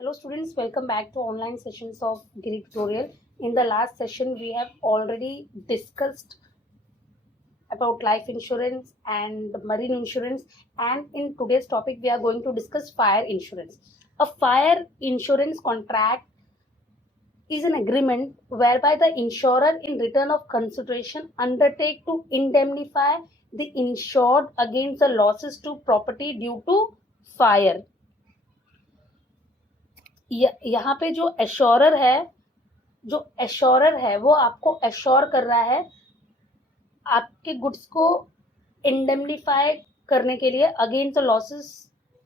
Hello students, welcome back to online sessions of Giri tutorial. In the last session, we have already discussed about life insurance and marine insurance, and in today's topic, we are going to discuss fire insurance. A fire insurance contract is an agreement whereby the insurer, in return of consideration, undertake to indemnify the insured against the losses to property due to fire. यहाँ पे जो एश्योरर है वो आपको assure कर रहा है आपके गुड्स को इंडेमनिफाई करने के लिए against the losses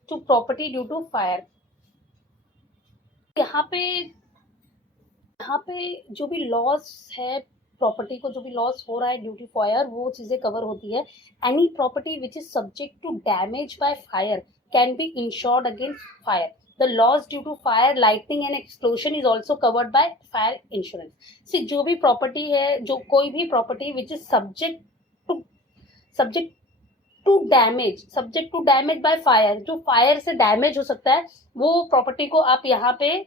to property due to fire. यहाँ पे जो भी लॉस है, प्रॉपर्टी को जो भी लॉस हो रहा है ड्यू टू फायर, वो चीजें कवर होती है। Any property which is subject to damage by fire can be insured against fire. The loss due to fire, lightning and explosion is also covered by fire insurance. See, जो भी property है, जो कोई भी property which is subject to damage by fire, जो fire से damage हो सकता है, वो प्रॉपर्टी को आप यहाँ पे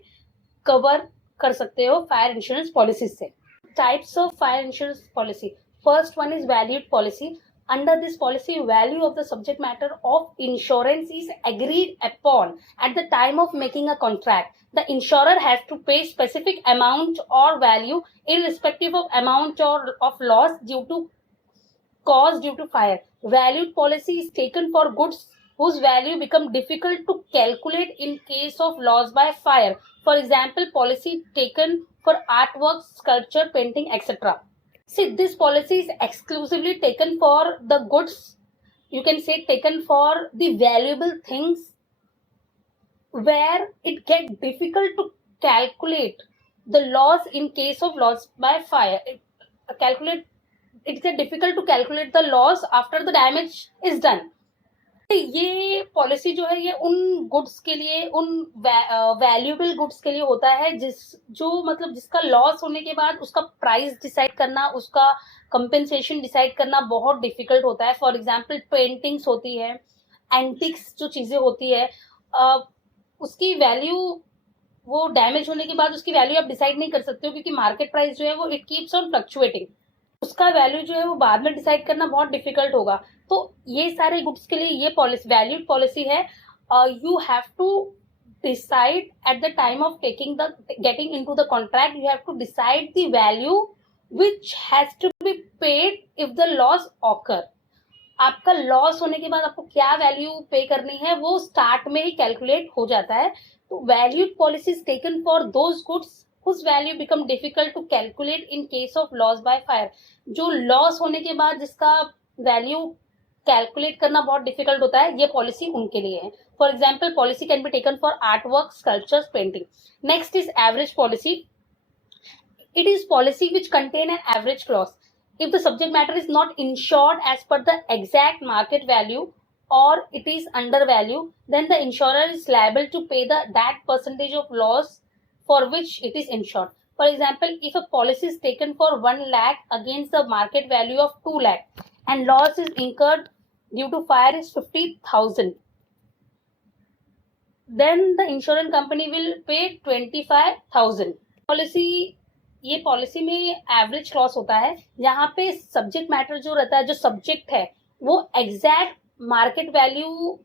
कवर कर सकते हो फायर इंश्योरेंस पॉलिसी से। Types of fire insurance policy. First one is valued policy. Under this policy, value of the subject matter of insurance is agreed upon at the time of making a contract. The insurer has to pay specific amount or value irrespective of amount or of loss due to fire. Valued policy is taken for goods whose value become difficult to calculate in case of loss by fire. For example, policy taken for artwork, sculpture, painting, etc. See, this policy is exclusively taken for the goods, you can say taken for the valuable things where it get difficult to calculate the loss in case of loss by fire. It get difficult to calculate the loss after the damage is done. ये policy जो है ये उन goods के लिए, उन valuable goods के लिए होता है जिसका लॉस होने के बाद उसका प्राइस डिसाइड करना, उसका कंपेंसेशन डिसाइड करना बहुत डिफिकल्ट होता है। फॉर एग्जांपल, पेंटिंग्स होती है, एंटिक्स जो चीजें होती है, उसकी वैल्यू, वो डैमेज होने के बाद उसकी वैल्यू आप डिसाइड नहीं कर सकते हो, क्योंकि मार्केट प्राइस जो है वो इट कीप्स ऑन फ्लक्चुएटिंग। उसका वैल्यू जो है वो बाद में डिसाइड करना बहुत डिफिकल्ट होगा। तो ये सारे गुड्स के लिए ये पॉलिसी वैल्यूड पॉलिसी है। You have to decide at the time of getting into the contract, you have to decide the value which has to be paid if the loss occur. आपका loss होने के बाद आपको क्या value पे करनी है वो स्टार्ट में ही कैलकुलेट हो जाता है। तो valued policy is taken for those goods whose value become difficult to calculate in case of loss by fire. जो लॉस होने के बाद जिसका वैल्यू कैलकुलेट करना बहुत डिफिकल्ट होता है, ये पॉलिसी उनके लिए है। For example, policy can be taken for art work, sculptures, painting. Next is average policy. It is policy which contain an average clause. If the subject matter is not insured as per the exact market value or it is undervalued, then the insurer is liable to pay that percentage of loss for which it is insured. For example, if a policy is taken for 1 lakh against the market value of 2 lakh and loss is incurred due to fire is 50,000, then the insurance company will pay 25,000. ये policy में average loss होता है। यहाँ पे subject matter जो रहता है, जो सब्जेक्ट है, वो एग्जैक्ट मार्केट वैल्यू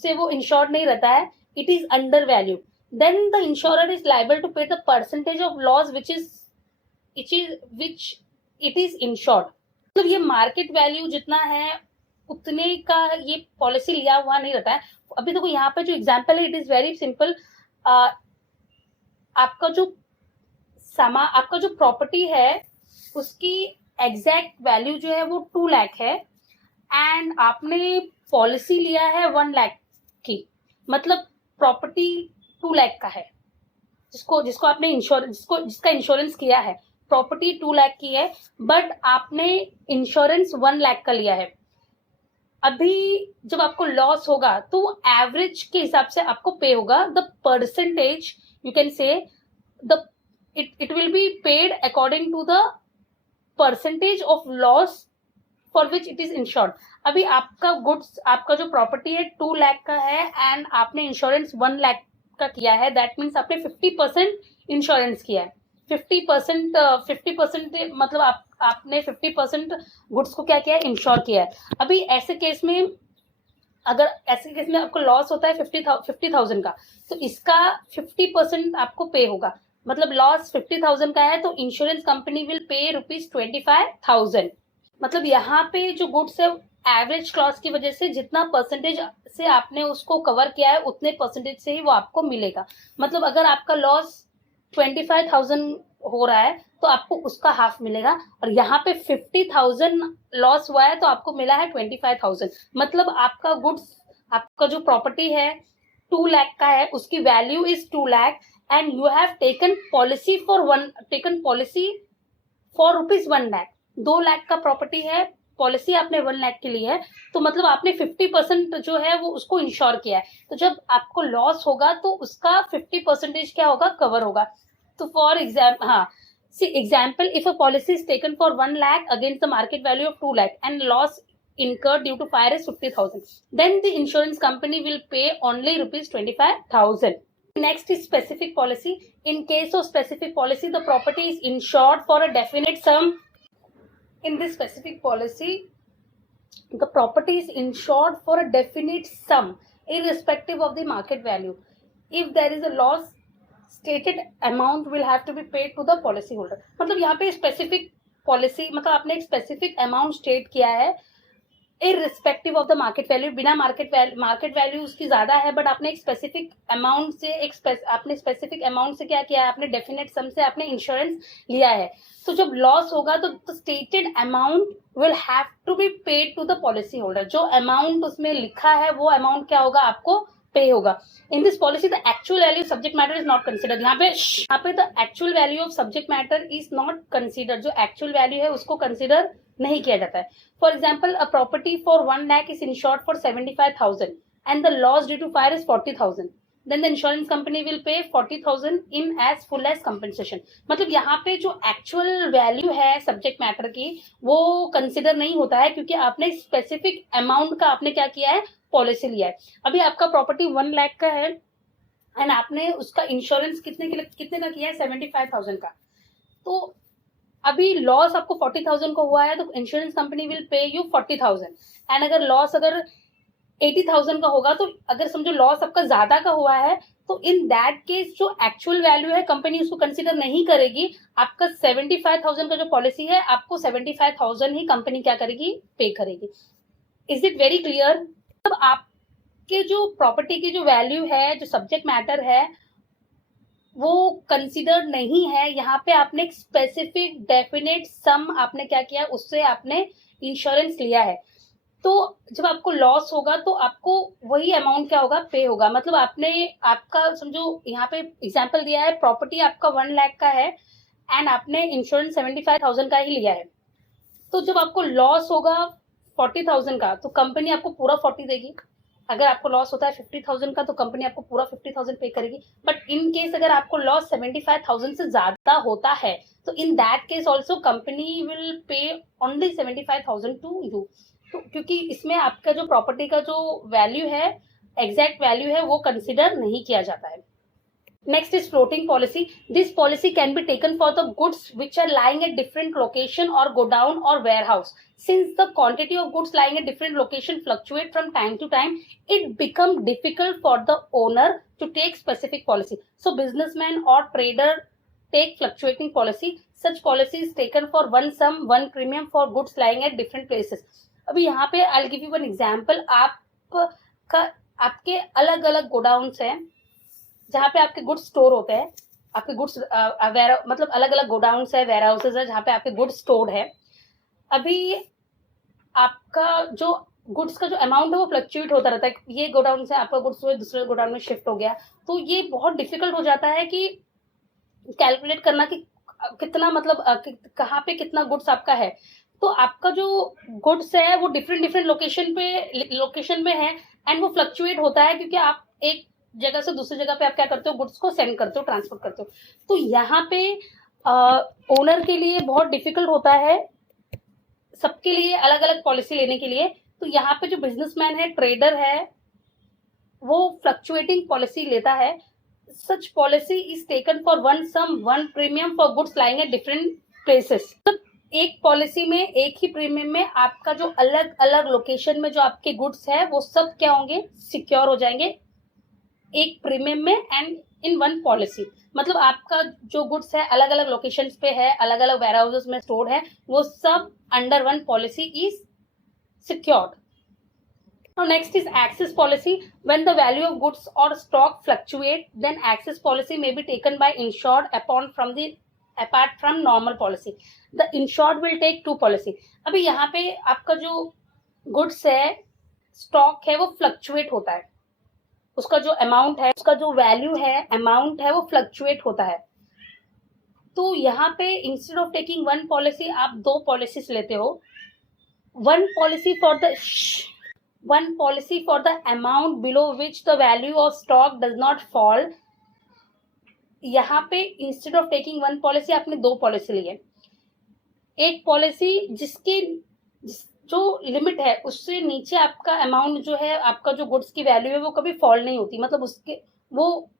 से वो इंश्योर्ड नहीं रहता है, it is under value. Then the insurer is liable to pay the percentage of loss which it is insured. तो ये मार्केट वैल्यू जितना है उतने का ये पॉलिसी लिया हुआ नहीं रहता है। अभी देखो यहाँ पे जो एग्जांपल है, इट इज वेरी सिंपल। आपका जो प्रॉपर्टी है उसकी एग्जैक्ट वैल्यू जो है वो 2 लाख है एंड आपने पॉलिसी लिया है 1 लाख की, मतलब प्रॉपर्टी 2 लाख का है, जिसको आपने जिसका इंश्योरेंस किया है। प्रॉपर्टी 2 लाख की है बट आपने इंश्योरेंस 1 लाख का लिया है। अभी जब आपको लॉस होगा तो एवरेज के हिसाब से आपको पे होगा। The percentage, you can say it will be paid according to the percentage of loss for which it is insured. अभी आपका जो प्रॉपर्टी है 2 लाख का है एंड आपने इंश्योरेंस 1 लाख का किया है, दैट मीन्स आपने 50% इंश्योरेंस किया है। 50% मतलब आपने 50% गुड्स को क्या किया है, इंश्योर किया है। अभी ऐसे केस में अगर ऐसे केस में आपको लॉस होता है 50,000 का, तो इसका 50% आपको पे होगा। मतलब लॉस 50,000 का है तो इंश्योरेंस कंपनी विल पे ₹25,000। मतलब यहाँ पे जो गुड्स है एवरेज क्लॉज की वजह से जितना परसेंटेज से आपने उसको कवर किया है उतने परसेंटेज से ही वो आपको मिलेगा। मतलब अगर आपका लॉस 25,000 हो रहा है तो आपको उसका हाफ मिलेगा, और यहाँ पे 50,000 लॉस हुआ है तो आपको मिला है 25,000। मतलब आपका गुड्स, आपका जो प्रॉपर्टी है 2 लाख का है, उसकी value is 2 lakh and you have taken policy for ₹1 lakh. 2 lakh का प्रॉपर्टी है, पॉलिसी आपने 1 लाख के लिए है, तो मतलब आपने 50% जो है वो उसको इंश्योर किया है। तो जब आपको लॉस होगा तो उसका 50% क्या होगा, कवर होगा। तो for example, if a policy is taken for 1 lakh against the market value of 2 lakh and loss incurred due to fire is 50,000, then the insurance company will pay only ₹25,000. Next is specific policy. In case of specific policy, the property is insured for a definite sum. In this specific policy, the property is insured for a definite sum irrespective of the market value. If there is a loss, stated amount will have to be paid to the policy holder. मतलब यहाँ पे specific policy, मतलब आपने एक specific amount state किया है irrespective of the market value. बिना market value उसकी ज्यादा है, बट आपने एक स्पेसिफिक अमाउंट से क्या किया है, आपने डेफिनेट सम से आपने इंश्योरेंस लिया है। तो जब लॉस होगा तो stated amount will have to be paid to the policy holder. जो अमाउंट उसमें लिखा है वो अमाउंट क्या होगा, आपको पे होगा। In this policy the actual value subject matter is not considered. यहाँ पे the actual value of subject matter is not considered. जो एक्चुअल वैल्यू है उसको कंसिडर नहीं किया जाता है। For example, a property for 1 lakh is insured for 75,000 and the loss due to fire is 40,000, then the insurance company will pay 40,000 in as full as compensation. मतलब यहाँ पे जो एक्चुअल वैल्यू है सब्जेक्ट मैटर की वो कंसिडर नहीं होता है, क्योंकि आपने स्पेसिफिक अमाउंट का आपने क्या किया है, पॉलिसी लिया है। अभी आपका प्रॉपर्टी 1 लाख का है एंड आपने उसका इंश्योरेंस कितने का किया है, 75,000 का। तो अभी लॉस आपको 40,000 को हुआ है तो इंश्योरेंस कंपनी विल पे यू 40,000। एंड अगर लॉस 80,000 का होगा, तो अगर समझो लॉस आपका ज्यादा का हुआ है, तो इन दैट केस जो एक्चुअल वैल्यू है कंपनी उसको कंसीडर नहीं करेगी। आपका 75,000 का जो पॉलिसी है, आपको 75,000 ही कंपनी क्या करेगी, पे करेगी। Is it very clear? अब आपके जो प्रॉपर्टी की जो वैल्यू है, जो सब्जेक्ट मैटर है, वो कंसिडर नहीं है। यहाँ पे आपने एक स्पेसिफिक डेफिनेट सम आपने क्या किया, उससे आपने इंश्योरेंस लिया है। तो जब आपको लॉस होगा तो आपको वही अमाउंट क्या होगा, पे होगा। मतलब आपका समझो यहाँ पे एग्जांपल दिया है, प्रॉपर्टी आपका 1 लाख का है एंड आपने इंश्योरेंस 75,000 का ही लिया है। तो जब आपको लॉस होगा 40,000 का, तो कंपनी आपको पूरा 40 देगी। अगर आपको लॉस होता है 50,000 का, तो कंपनी आपको पूरा 50,000 पे करेगी। बट इन केस अगर आपको लॉस 75,000 से ज्यादा होता है, तो in that case also company will pay only 75,000 to you. तो क्योंकि इसमें आपका जो प्रॉपर्टी का जो वैल्यू है, एग्जैक्ट वैल्यू है, वो कंसिडर नहीं किया जाता है। Next is floating policy. This policy can be taken for the goods which are lying at different location or godown or warehouse. Since the quantity of goods lying at different location fluctuate from time to time, it becomes difficult for the owner to take specific policy. So businessman or trader take fluctuating policy. Such policy is taken for one sum, one premium for goods lying at different places. अभी यहाँ पे I'll give you one example. आपके अलग अलग godowns हैं जहाँ पे आपके गुड्स स्टोर होते हैं। आपके गुड्स मतलब अलग अलग गोडाउन्स है, वेयर हाउसेज है, जहाँ पे आपके गुड्स स्टोर्ड है। अभी आपका जो गुड्स का जो अमाउंट है वो फ्लक्चुएट होता रहता है। ये गोडाउन से आपका गुड्स दूसरे गोडाउन में शिफ्ट हो गया, तो ये बहुत डिफिकल्ट हो जाता है कि कैलकुलेट करना कि कितना, मतलब कहाँ पे कितना गुड्स आपका है। तो आपका जो गुड्स है वो डिफरेंट लोकेशन में है एंड वो फ्लक्चुएट होता है, क्योंकि आप एक जगह से दूसरी जगह पे आप क्या करते हो, गुड्स को सेंड करते हो, ट्रांसफर करते हो। तो यहाँ पे ओनर के लिए बहुत डिफिकल्ट होता है सबके लिए अलग अलग पॉलिसी लेने के लिए। तो यहाँ पे जो बिजनेसमैन है, ट्रेडर है, वो फ्लक्चुएटिंग पॉलिसी लेता है। such policy is taken for one sum, one premium for goods lying at different places. तो एक पॉलिसी में एक ही प्रीमियम में आपका जो अलग अलग लोकेशन में जो आपके गुड्स है वो सब क्या होंगे, सिक्योर हो जाएंगे एक प्रीमियम में एंड इन वन पॉलिसी. मतलब आपका जो गुड्स है अलग अलग लोकेशंस पे है, अलग अलग वेयर हाउसेस में स्टोर है, वो सब under one policy is secured. Now next is access policy. When the value of goods or stock fluctuate, then access policy may be taken by insured apart from normal policy. The insured will take two policy. अभी यहाँ पे आपका जो goods है, stock है, वो fluctuate होता है. उसका जो amount है, उसका जो value है, amount है, वो fluctuate होता है. तो यहाँ पे instead of taking one policy आप दो policies लेते हो. One policy for the amount below which the value of stock does not fall. यहाँ पे instead of taking one policy आपने दो पॉलिसी ली है. एक पॉलिसी जिसकी जो लिमिट है उससे नीचे आपका अमाउंट जो है, आपका जो गुड्स की वैल्यू है वो कभी फॉल नहीं होती. मतलब उसके वो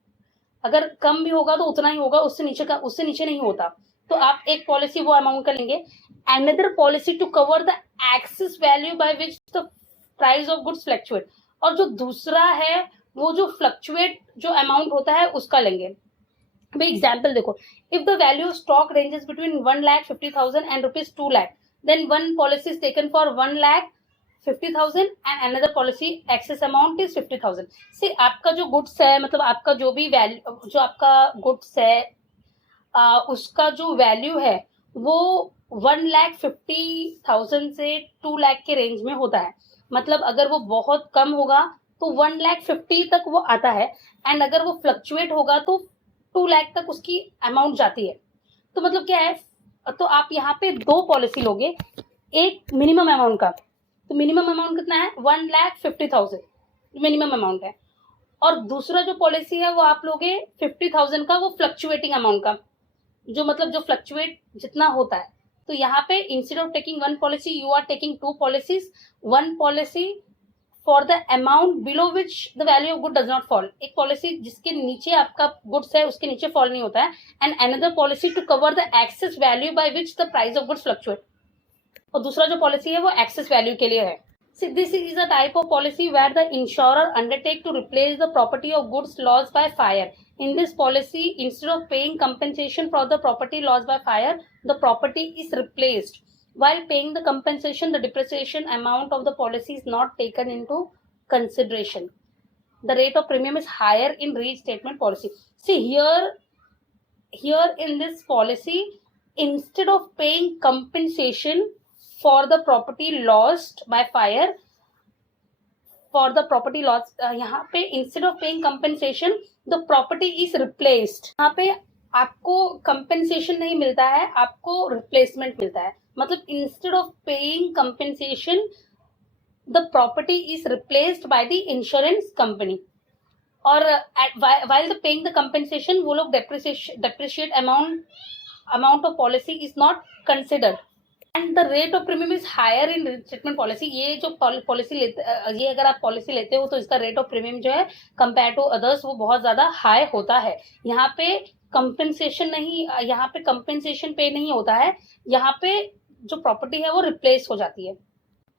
अगर कम भी होगा तो उतना ही होगा, उससे नीचे नहीं होता. तो आप एक पॉलिसी वो अमाउंट का लेंगे. Another policy to cover the excess value by which the price of goods fluctuate. और जो दूसरा है वो जो फ्लक्चुएट जो अमाउंट होता है उसका लेंगे. भाई एग्जाम्पल देखो, if the value of stock ranges between 1,50,000 and ₹2 lakh, then one policy is taken for 1,50,000 and another policy excess amount is 50,000. से आपका जो गुड्स है, मतलब आपका जो भी वैल्यू जो आपका गुड्स है उसका जो वैल्यू है वो 1,50,000 से 2 लाख के रेंज में होता है. मतलब अगर वो बहुत कम होगा तो 1,50,000 तक वो आता है, एंड अगर वो फ्लक्चुएट होगा तो 2 लाख तक उसकी अमाउंट जाती है. तो मतलब क्या है, तो आप यहाँ पे दो पॉलिसी लोगे, एक मिनिमम अमाउंट का. तो मिनिमम अमाउंट कितना है, 1,50,000 मिनिमम अमाउंट है. और दूसरा जो पॉलिसी है वो आप लोगे 50,000 का, वो फ्लक्चुएटिंग अमाउंट का, जो मतलब जो फ्लक्चुएट जितना होता है. तो यहाँ पे instead of taking one policy you are taking two policies. One policy for the amount below which the value of good does not fall. एक पॉलिसी जिसके नीचे आपका गुड्स है उसके नीचे फॉल नहीं होता है. And another policy to cover the excess value by which the price of goods fluctuate. और दूसरा जो पॉलिसी है वो एक्सेस वैल्यू के लिए है. See, this is a type of policy where the insurer undertake to replace the property of goods lost by fire. In this policy, instead of paying compensation for the property lost by fire, the property is replaced. While paying the compensation, the depreciation amount of the policy is not taken into consideration. The rate of premium is higher in reinstatement policy. See, here in this policy, instead of paying compensation for the property lost by fire, यहाँ पे instead of paying compensation, the property is replaced. यहाँ पे आपको compensation नहीं मिलता है, आपको replacement मिलता है. मतलब instead of paying compensation, the property is replaced by the insurance company. और while the paying the compensation, वो लोग depreciate amount of policy is not considered. And the rate of premium is higher in restrictment policy. ये जो policy लेते, ये अगर आप policy लेते हो तो इसका रेट ऑफ प्रीमियम जो है कंपेयर टू अदर्स वो बहुत ज्यादा हाई होता है. यहाँ पे कंपेंसेशन पे नहीं होता है. यहाँ पे जो प्रॉपर्टी है वो रिप्लेस हो जाती है.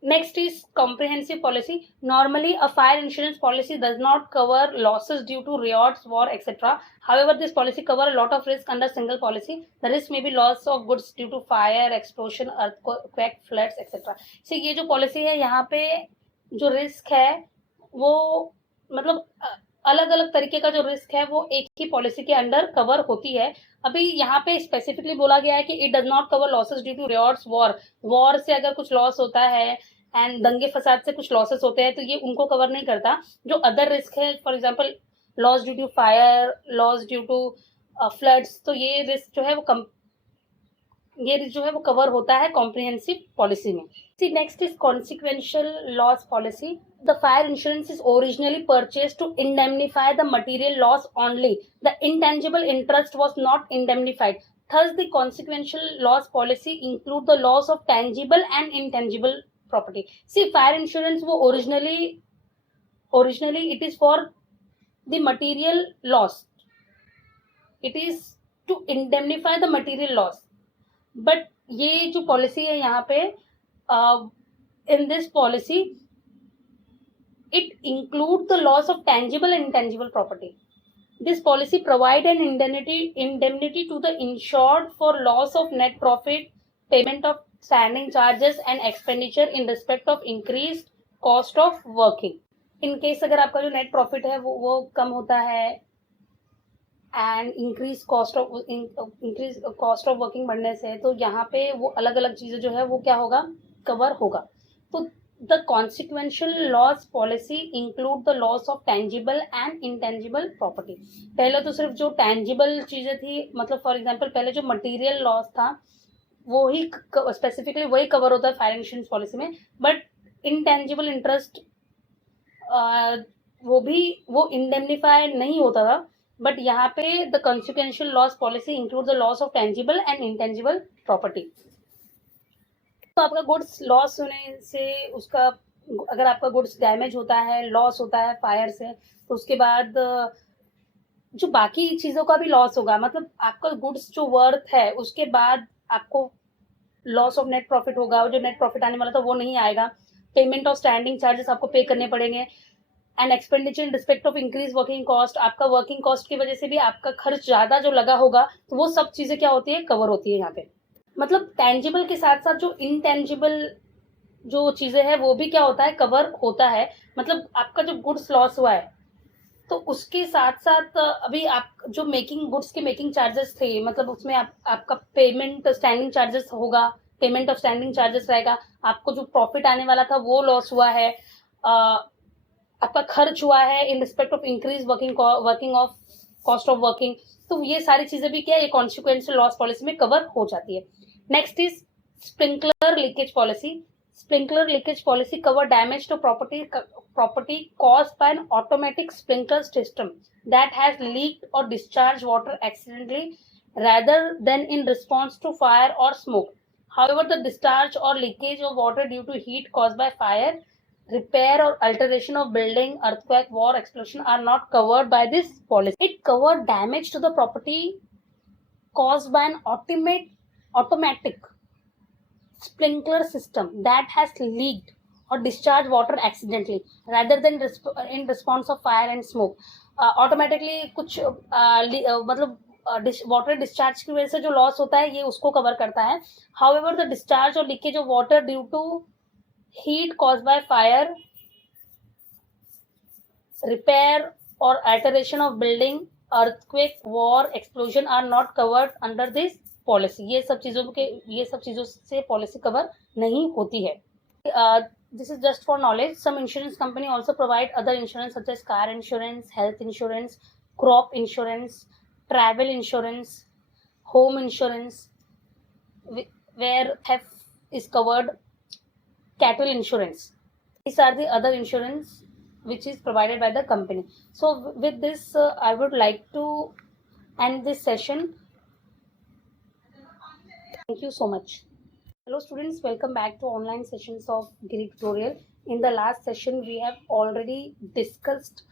Next is comprehensive policy. Normally, a fire insurance policy does not cover losses due to riots, war, etc. However, this policy covers a lot of risk under single policy. The risk may be loss of goods due to fire, explosion, earthquake, floods, etc. So, ये जो policy है यहाँ पे जो risk है वो मतलब अलग अलग तरीके का जो रिस्क है वो एक ही पॉलिसी के अंडर कवर होती है. अभी यहाँ पे स्पेसिफिकली बोला गया है कि it does not cover losses due to riots, war से अगर कुछ लॉस होता है एंड दंगे फसाद से कुछ लॉसेस होते हैं तो ये उनको कवर नहीं करता. जो अदर रिस्क है, for example loss due to fire, loss due to floods, तो ये रिस्क जो है वो कवर होता है कॉम्प्रिहेंसिव पॉलिसी में. See, next is consequential loss policy. The fire insurance is originally purchased to indemnify the material loss only. The intangible interest was not indemnified. Thus, the consequential loss policy include the loss of tangible and intangible property. See, fire insurance वो originally it is for the material loss. It is to indemnify the material loss. But ये जो policy है यहाँ पे, in this policy it include the loss of tangible and intangible property. This policy provide an indemnity to the insured for loss of net profit, payment of standing charges and expenditure in respect of increased cost of working. In case अगर आपका जो net profit है वो कम होता है and increase cost of working बढ़ने से, तो यहाँ पे वो अलग अलग चीजें जो है वो क्या होगा, कवर होगा. तो the consequential loss policy include the loss of tangible and intangible property. पहले तो सिर्फ जो टेंजिबल चीजें थी, मतलब फॉर एग्जांपल पहले जो मटेरियल लॉस था वो ही स्पेसिफिकली वही कवर होता है फायर इंश्योरेंस पॉलिसी में. बट इंटेंजिबल इंटरेस्ट वो इंडेमनीफाई नहीं होता था. बट यहाँ पे the consequential loss policy include the loss of tangible and intangible property. तो आपका गुड्स लॉस होने से, उसका अगर आपका गुड्स डैमेज होता है, लॉस होता है फायर से, तो उसके बाद जो बाकी चीज़ों का भी लॉस होगा. मतलब आपका गुड्स जो वर्थ है उसके बाद आपको लॉस ऑफ नेट प्रॉफिट होगा. जो नेट प्रॉफिट आने वाला था वो नहीं आएगा. पेमेंट ऑफ स्टैंडिंग चार्जेस आपको पे करने पड़ेंगे. And expenditure in respect of increase working cost, आपका वर्किंग कॉस्ट की वजह से भी आपका खर्च ज्यादा जो लगा होगा, तो वो सब चीजें क्या होती है, कवर होती है यहाँ पे. मतलब टेंजिबल के साथ साथ जो इनटेंजिबल जो चीजें हैं वो भी क्या होता है, कवर होता है. मतलब आपका जो गुड्स लॉस हुआ है तो उसके साथ साथ अभी आप जो गुड्स के मेकिंग चार्जेस थे, मतलब उसमें आपका पेमेंट स्टैंडिंग चार्जेस होगा, पेमेंट ऑफ स्टैंडिंग चार्जेस रहेगा. आपको जो प्रॉफिट आने वाला था वो लॉस हुआ है. आपका खर्च हुआ है in respect of increase working of cost of working. तो ये सारी चीजें भी क्या है, ये कॉन्सिक्वेंशियल लॉस पॉलिसी में कवर हो जाती है. Next is sprinkler leakage policy. Sprinkler leakage policy cover damage to property caused by an automatic sprinkler system that has leaked or discharged water accidentally rather than in response to fire or smoke. However, the discharge or leakage of water due to heat caused by fire, repair or alteration of building, earthquake, war, explosion are not covered by this policy. It covers damage to the property caused by an automatic sprinkler system that has leaked or discharged water accidentally rather than in response of fire and smoke. Automatically कुछ मतलब water discharge की वजह से जो loss होता है ये उसको कवर करता है. हाउएवर द डिस्चार्ज और leakage of water due to heat caused by fire, repair और alteration of building, earthquake, war, explosion are not covered under this policy. ये सब चीजों से पॉलिसी कवर नहीं होती है. This is just for knowledge. Some insurance company also provide other insurance such as car insurance, health insurance, crop insurance, travel insurance, home insurance where theft is covered, cattle insurance. These are the other insurance which is provided by the company. So with this I would like to end this session. Thank you so much. Hello students, welcome back to online sessions of Greek tutorial. In the last session we have already discussed